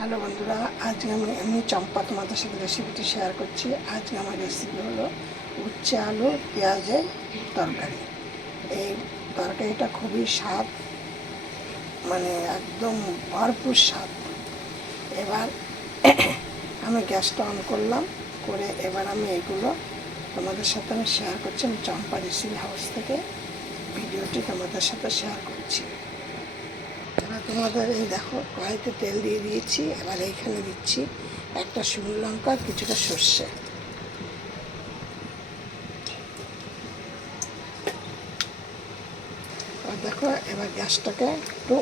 Hello বন্ধুরা, আজকে আমি চম্পা তোমাদের সাথে রেসিপিটি শেয়ার করছি। আজকে আমার রেসিপি হলো উচ্ছে আলু পেঁয়াজের তরকারি। এই তরকারিটা খুবই স্বাদ, মানে একদম ভরপুর স্বাদ। এবার আমি গ্যাসটা অন করলাম, করে এবার আমি এগুলো তোমাদের সাথে আমি শেয়ার করছি। আমি চম্পা রেসিপি হাউস থেকে ভিডিওটি তোমাদের সাথে শেয়ার করছি। এবার তোমাদের এই দেখো, কড়াইতে তেল দিয়ে দিয়েছি। এবার এইখানে দিচ্ছি একটা শুকনো লঙ্কা, কিছুটা সর্ষে। আর দেখো, এবার গ্যাসটাকে একটু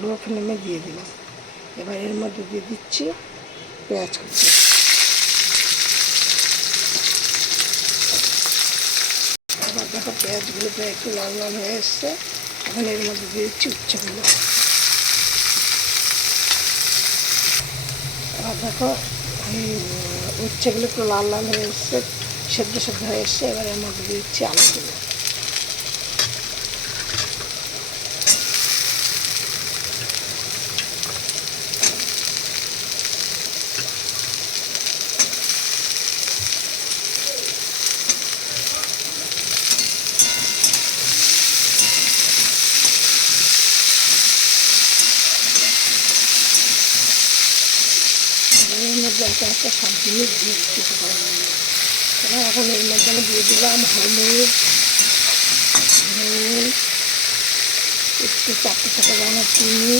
লো ফ্লেমে দিয়ে দিলাম। এবার এর মধ্যে দিয়ে দিচ্ছি পেঁয়াজ কুচি। এবার দেখো, পেঁয়াজগুলো প্রায় একটু লাল লাল হয়ে এসছে। এখন এর মধ্যে দিয়ে দিচ্ছি উচ্ছেগুলো। এবার দেখো, উচ্ছেগুলো একটু লাল লাল হয়ে এসছে, সেদ্ধ সেদ্ধ হয়ে এসছে। এবার এর মধ্যে দিয়ে দিচ্ছি আলুগুলো। এর মধ্যে একটা সব জিনিস দিয়ে কিছু করে নিলাম। এবার এখন এর মধ্যে আমি দিয়ে দিলাম হলুদ, নুন, একটু 4-5 গ্রামের চিনি,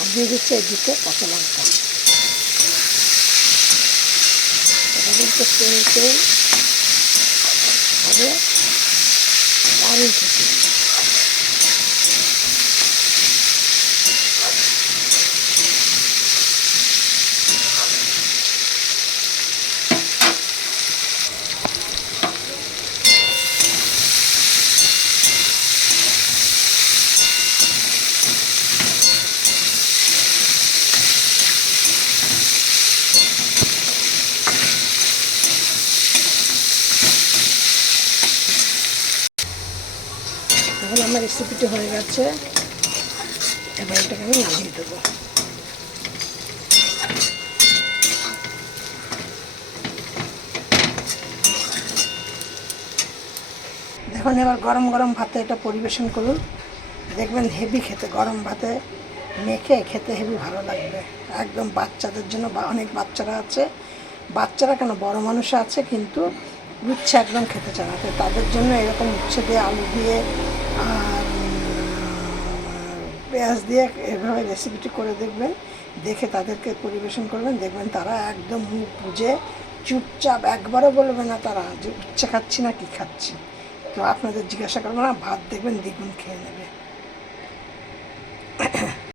আর দিয়ে দিচ্ছে এদিকে কাঁচা লঙ্কা। এটা কিন্তু তেল হবে দারুণ খেতে। এখন আমার রেসিপিটি হয়ে গেছে। এবার এটাকে আমি নামিয়ে দেবো। দেখুন, এবার গরম গরম ভাতে এটা পরিবেশন করুন, দেখবেন হেভি খেতে। গরম ভাতে মেখে খেতে হেভি ভালো লাগবে। একদম বাচ্চাদের জন্য, বা অনেক বাচ্চারা আছে, বাচ্চারা কেন বড় মানুষ আছে কিন্তু উচ্ছে একদম খেতে চায় না, তো তাদের জন্য এরকম উচ্ছে দিয়ে আলু দিয়ে আর পেঁয়াজ দিয়ে এভাবে রেসিপিটি করে দেখবেন, দেখে তাদেরকে পরিবেশন করবেন। দেখবেন তারা একদম মুখ বুজে চুপচাপ, একবারও বলবে না তারা যে উচ্ছে খাচ্ছি না কি খাচ্ছি। তো আপনাদের জিজ্ঞাসা করবো না, ভাত দেখবেন দ্বিগুণ খেয়ে নেবে।